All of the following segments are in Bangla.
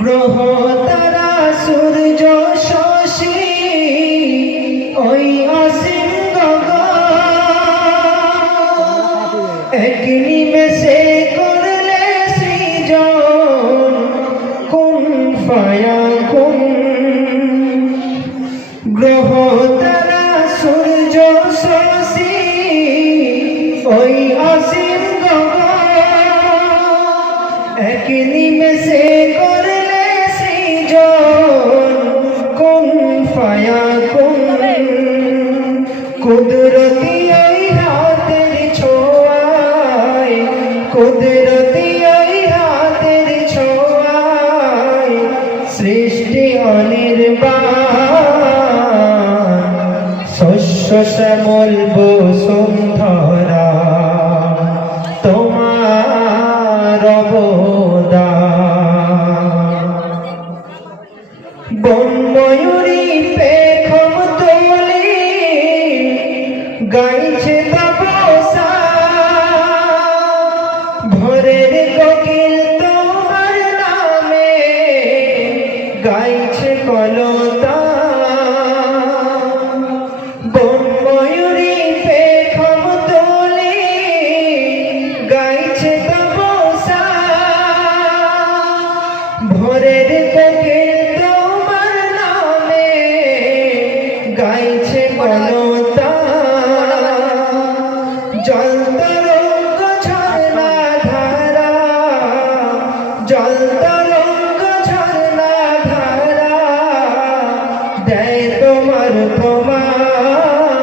গ্রহ তারা সূর্য শশী ওই অসীম গগন এক নিমেষে করলে সৃজন কুন ফায়াকুন। গ্রহ তারা সূর্য শশী ওই অসীম গগন এক নিমেষে করলে সৃজন কুন ফায়াকুন। কুদরতি এই হাতের ছোঁয়ায় কুদরতি এই হাতের ছোঁয়ায় সৃষ্টি অনির্বাণ শস্য শ্যামল বসুন্ধরা তোমার অবদান। বনময়ূরী পেখম তোলে গাইছে তপসা ভোরের কোকিল তোমার নামে গাইছে কলতা। বনময়ূরী পেখম তোলে গাইছে তপসা ভোরের কোকিল তোমার নামে গাইছে কলতা। জল তরঙ্গ ঝরনা ধারা জল তরঙ্গ ঝরনা ধারা দেয় তোমার প্রমাণ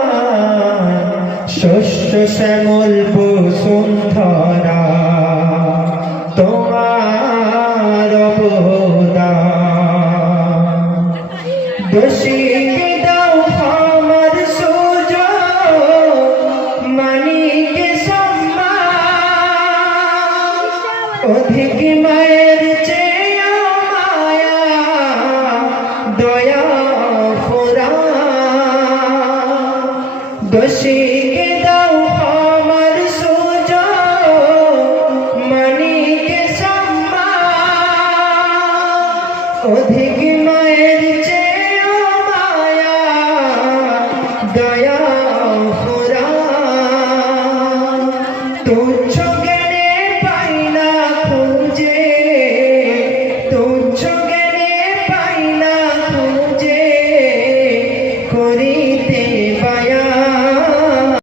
শস্য শ্যামল বসুন্ধরা তোমার অবদান। দোষীকে দাও আমার সুযোগ মানিকে সম্মান অধিক মায়ের চেয়ে মায়া দয়া ফুরান। দোষী